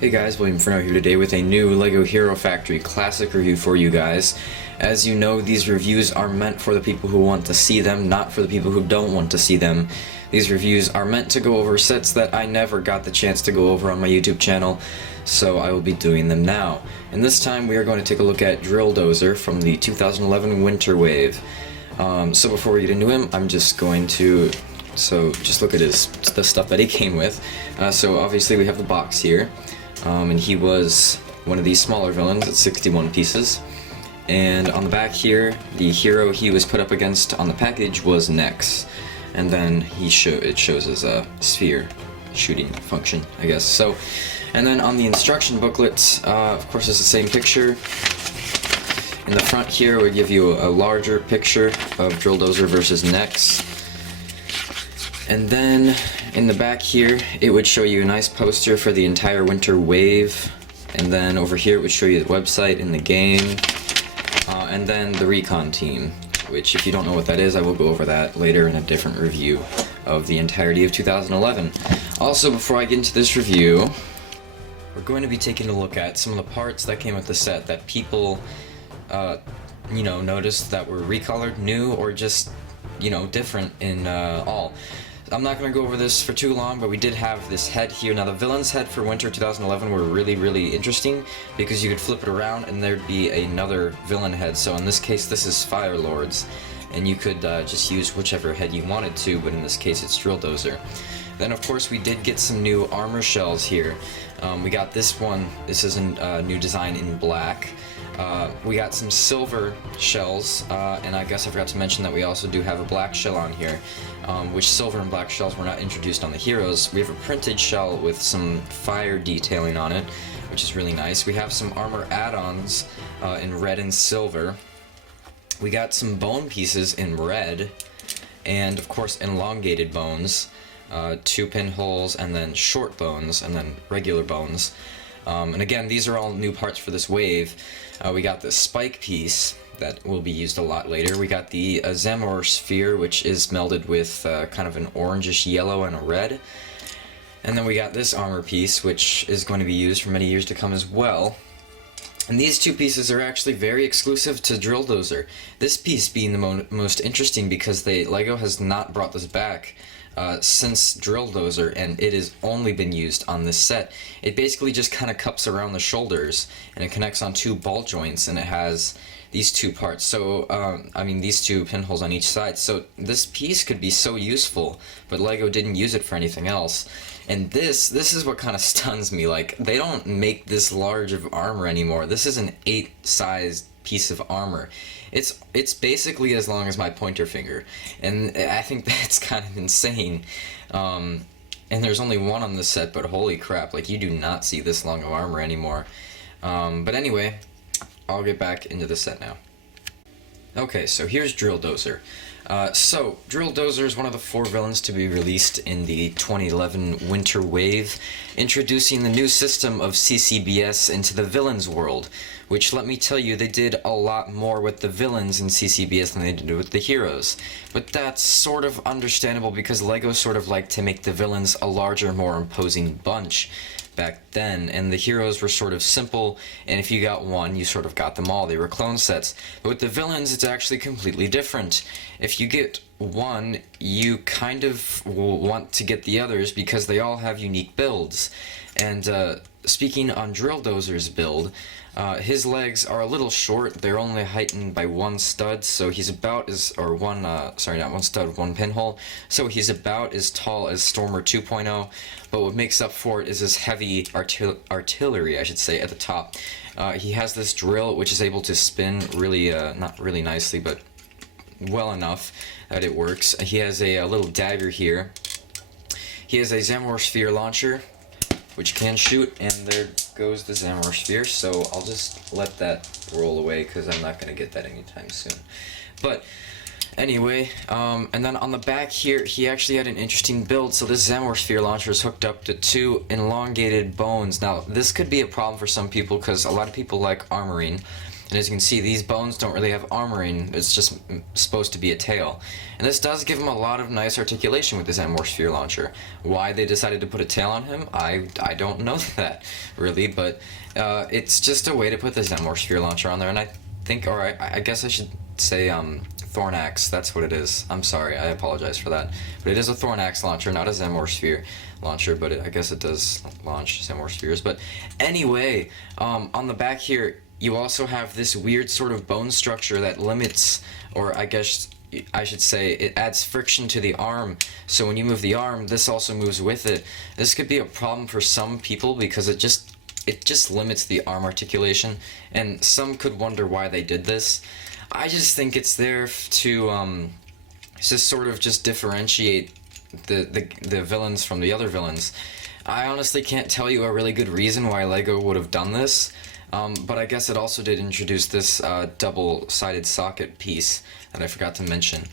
Hey guys, William Furno here today with a new LEGO Hero Factory Classic review for you guys. As you know, these reviews are meant for the people who want to see them, not for the people who don't want to see them. These reviews are meant to go over sets that I never got the chance to go over on my YouTube channel, so I will be doing them now. And this time we are going to take a look at Drilldozer from the 2011 Winter Wave. So before we get into him, I'm just going to just look at the stuff that he came with. So obviously we have the box here. And he was one of these smaller villains at 61 pieces. And on the back here, the hero he was put up against on the package was Nex. And then it shows as a sphere shooting function, I guess. So, and then on the instruction booklet, of course it's the same picture. In the front here, we give you a larger picture of Drilldozer versus Nex. And then in the back here, it would show you a nice poster for the entire Winter Wave. And then over here, it would show you the website in the game. And then the recon team, which if you don't know what that is, I will go over that later in a different review of the entirety of 2011. Also, before I get into this review, we're going to be taking a look at some of the parts that came with the set that people, noticed that were recolored, new, or just, different in all. I'm not going to go over this for too long, but we did have this head here. Now, the villain's head for Winter 2011 were really, really interesting because you could flip it around and there'd be another villain head. So in this case, this is Fire Lords, and you could just use whichever head you wanted to, but in this case, it's Drilldozer. Then, of course, we did get some new armor shells here. We got this one. This is a new design in black. We got some silver shells, and I guess I forgot to mention that we also do have a black shell on here, which silver and black shells were not introduced on the heroes. We have a printed shell with some fire detailing on it, which is really nice. We have some armor add-ons in red and silver. We got some bone pieces in red, and of course elongated bones, 2 pinholes, and then short bones, and then regular bones. And again, these are all new parts for this wave. We got the spike piece that will be used a lot later. We got the Zamor sphere, which is melded with kind of an orangish yellow and a red. And then we got this armor piece, which is going to be used for many years to come as well. And these two pieces are actually very exclusive to Drilldozer. This piece being the most interesting because LEGO has not brought this back since Drilldozer, and it has only been used on this set. It basically just kind of cups around the shoulders, and it connects on 2 ball joints, and it has these 2 parts. So, these 2 pinholes on each side. So this piece could be so useful, but LEGO didn't use it for anything else. And this is what kind of stuns me. Like, they don't make this large of armor anymore. This is an 8-sized piece of armor. It's basically as long as my pointer finger, and I think that's kind of insane. And there's only one on this set, but holy crap, like, you do not see this long of armor anymore. But anyway, I'll get back into the set now. Okay, so here's Drilldozer. Drilldozer is one of the 4 villains to be released in the 2011 Winter Wave, introducing the new system of CCBS into the villains world, which, let me tell you, they did a lot more with the villains in CCBS than they did with the heroes. But that's sort of understandable because LEGO sort of liked to make the villains a larger, more imposing bunch back then, and the heroes were sort of simple, and if you got one, you sort of got them all. They were clone sets. But with the villains, it's actually completely different. If you get one, you kind of will want to get the others because they all have unique builds. And speaking on Drilldozer's build, his legs are a little short. They're only heightened by 1 stud, so he's about as, or one, sorry, not 1 stud, 1 pinhole. So he's about as tall as Stormer 2.0, but what makes up for it is his heavy artillery, I should say, at the top. He has this drill which is able to spin really, not really nicely, but well enough that it works. He has a little dagger here. He has a Zamor sphere launcher, which can shoot, and there goes the Zamor sphere, so I'll just let that roll away because I'm not going to get that anytime soon. But anyway, and then on the back here, he actually had an interesting build. So this Zamor sphere launcher is hooked up to 2 elongated bones. Now, this could be a problem for some people because a lot of people like armoring, And as you can see, these bones don't really have armoring, it's just supposed to be a tail. And this does give him a lot of nice articulation with this M-War Sphere Launcher. Why they decided to put a tail on him, I don't know that, really, but it's just a way to put this M-War Sphere Launcher on there, and I think, or I guess I should say, Thornax, that's what it is. I'm sorry, I apologize for that. But it is a Thornax launcher, not a Zem-War Sphere launcher, but I guess it does launch Zem-War Spheres. But anyway, on the back here, you also have this weird sort of bone structure that limits, or I guess I should say, it adds friction to the arm. So when you move the arm, this also moves with it. This could be a problem for some people because it just limits the arm articulation, and some could wonder why they did this. I just think it's there to just sort of just differentiate the villains from the other villains. I honestly can't tell you a really good reason why LEGO would have done this, but I guess it also did introduce this double-sided socket piece that I forgot to mention.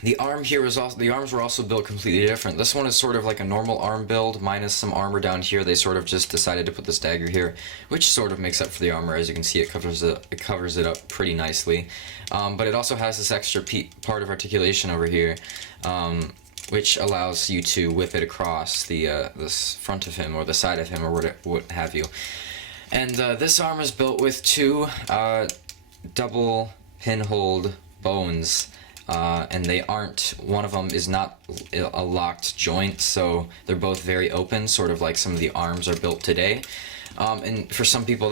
The arm here is also, the arms were also built completely different. This one is sort of like a normal arm build, minus some armor down here. They sort of just decided to put this dagger here, which sort of makes up for the armor. As you can see, it covers it up pretty nicely. But it also has this extra part of articulation over here, which allows you to whip it across the this front of him or the side of him or what have you. And this arm is built with two double pinholed bones. And they aren't, one of them is not a locked joint, so they're both very open, sort of like some of the arms are built today. And for some people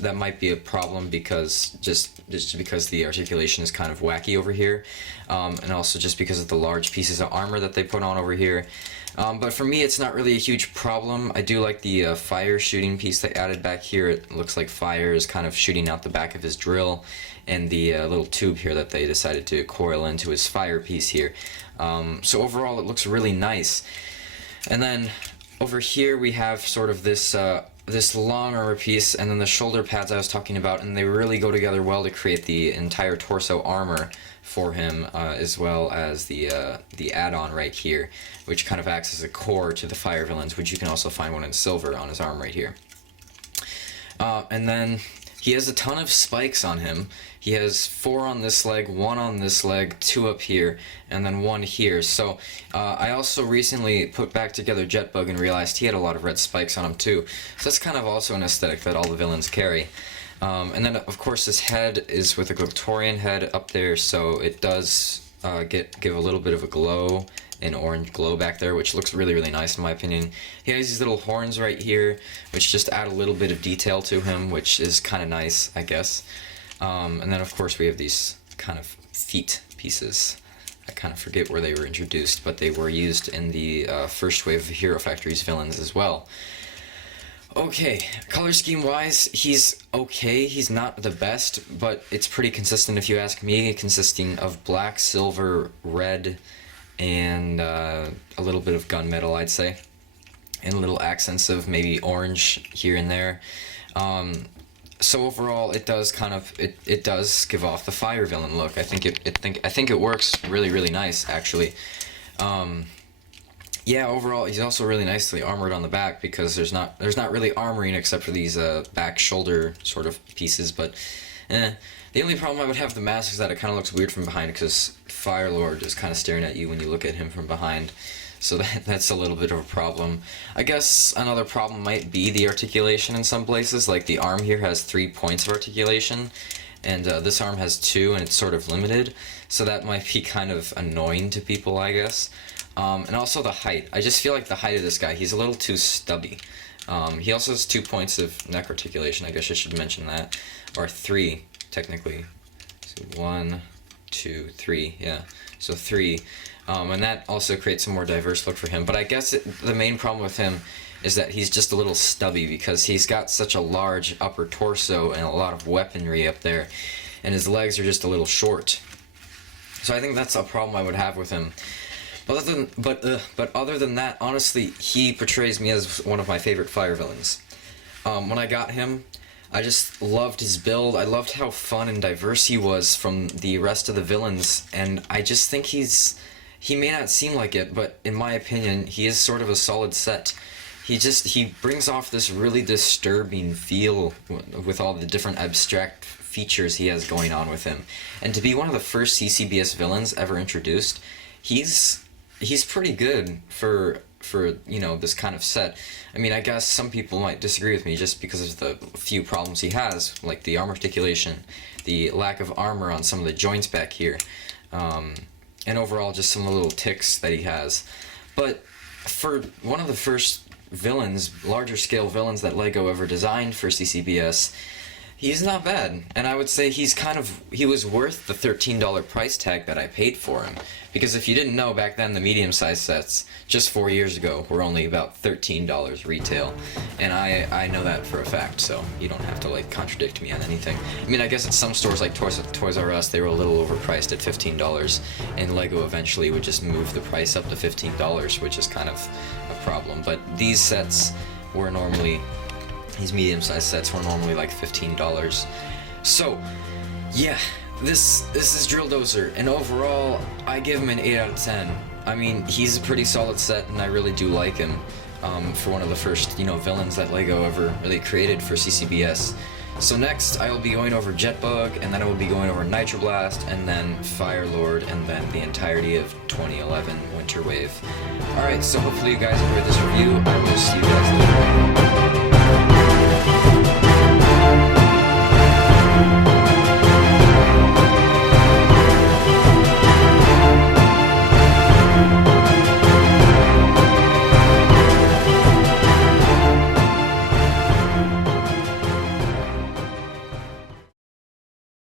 that might be a problem because just because the articulation is kind of wacky over here, and also just because of the large pieces of armor that they put on over here. But for me, it's not really a huge problem. I do like the fire shooting piece they added back here. It looks like fire is kind of shooting out the back of his drill, and the little tube here that they decided to coil into his fire piece here. So overall, it looks really nice. And then over here we have sort of this this long armor piece, and then the shoulder pads I was talking about, and they really go together well to create the entire torso armor for him, as well as the add-on right here, which kind of acts as a core to the fire villains, which you can also find one in silver on his arm right here. And then he has a ton of spikes on him. He has 4 on this leg, 1 on this leg, 2 up here, and then 1 here. So I also recently put back together Jetbug and realized he had a lot of red spikes on him too. So that's kind of also an aesthetic that all the villains carry. And then of course this head is with a Glyptorian head up there, so it does give a little bit of a glow, an orange glow back there, which looks really, really nice in my opinion. He has these little horns right here, which just add a little bit of detail to him, which is kind of nice, I guess. And then of course we have these kind of feet pieces. I kind of forget where they were introduced, but they were used in the first wave of Hero Factory's villains as well. Okay, color scheme wise, he's okay. He's not the best, but it's pretty consistent if you ask me, consisting of black, silver, red, and a little bit of gunmetal, I'd say, and little accents of maybe orange here and there. So overall, it does kind of it does give off the fire villain look. I think it works really, really nice actually. Yeah, overall, he's also really nicely armored on the back because there's not really armoring except for these back shoulder sort of pieces. But the only problem I would have with the mask is that it kind of looks weird from behind because Firelord is kind of staring at you when you look at him from behind. So that's a little bit of a problem. I guess another problem might be the articulation in some places. Like the arm here has 3 points of articulation, and this arm has 2, and it's sort of limited. So that might be kind of annoying to people, I guess. And also the height. I just feel like the height of this guy, he's a little too stubby. He also has 2 points of neck articulation. I guess I should mention that. Or 3, technically. So 1, 2, 3, yeah. So 3. And that also creates a more diverse look for him. But I guess the main problem with him is that he's just a little stubby because he's got such a large upper torso and a lot of weaponry up there, and his legs are just a little short. So I think that's a problem I would have with him. But other than that, honestly, he portrays me as one of my favorite fire villains. When I got him, I just loved his build. I loved how fun and diverse he was from the rest of the villains, and I just think he may not seem like it, but in my opinion, he is sort of a solid set. he brings off this really disturbing feel with all the different abstract features he has going on with him. And to be one of the first CCBS villains ever introduced, he's pretty good for this kind of set. I mean, I guess some people might disagree with me just because of the few problems he has, like the arm articulation, the lack of armor on some of the joints back here, and overall just some of the little ticks that he has. But for one of the first villains, larger scale villains that LEGO ever designed for CCBS, he's not bad. And I would say he was worth the $13 price tag that I paid for him. Because if you didn't know, back then the medium-sized sets, just 4 years ago, were only about $13 retail. And I know that for a fact, so you don't have to, like, contradict me on anything. I mean, I guess at some stores like Toys R Us, they were a little overpriced at $15, and LEGO eventually would just move the price up to $15, which is kind of a problem. But these sets were normally, these medium-sized sets were normally like $15. So, yeah. This is Drilldozer, and overall, I give him an 8 out of 10. I mean, he's a pretty solid set, and I really do like him for one of the first, villains that LEGO ever really created for CCBS. So next, I will be going over Jetbug, and then I will be going over Nitro Blast, and then Firelord, and then the entirety of 2011 Winter Wave. Alright, so hopefully you guys enjoyed this review. I will see you guys later.